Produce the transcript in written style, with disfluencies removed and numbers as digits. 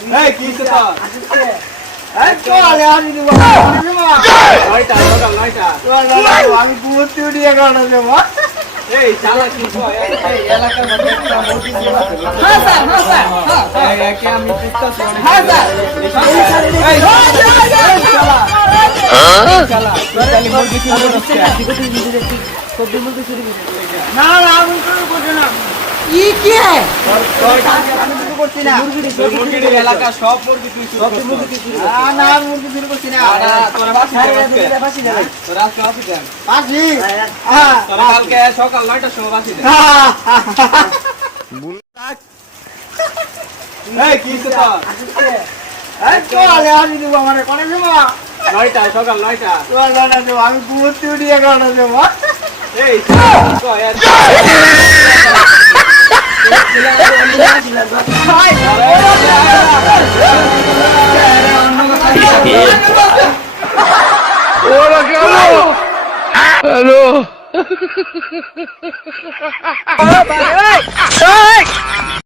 এই কি তো এই চলে আমি দিব নয়টা সকাল 9টা আমি ঘুমোতে উঠিয়ে কারণে দেবো এই চালা কি কয় এই এলাকার মধ্যে একটা মুরগি ছিল হ্যাঁ স্যার হ্যাঁ একে আমি বুঝতাছি হ্যাঁ স্যার এই চালা তাহলে মুরগি চুরি করছে না না আমি শুরু করছি না ই কি আমি শুরু করছি না মুরগির এলাকা সব মুরগি তুই না মুরগি শুরু করছি না তোরা বাসি দেন তোরা আজকে বাসি দেন আসলি হ্যাঁ তোরা কালকে সকাল 9টার সময় বাসি দেন এই কি তো এই চলে আমি দিব আমারে কোনে দেবো 9টা সকাল 9টা আমি ঘুমোতে উঠিয়ে কারণে দেবো এই চালা কি কয় Hola, Carlos. Hello. Hey!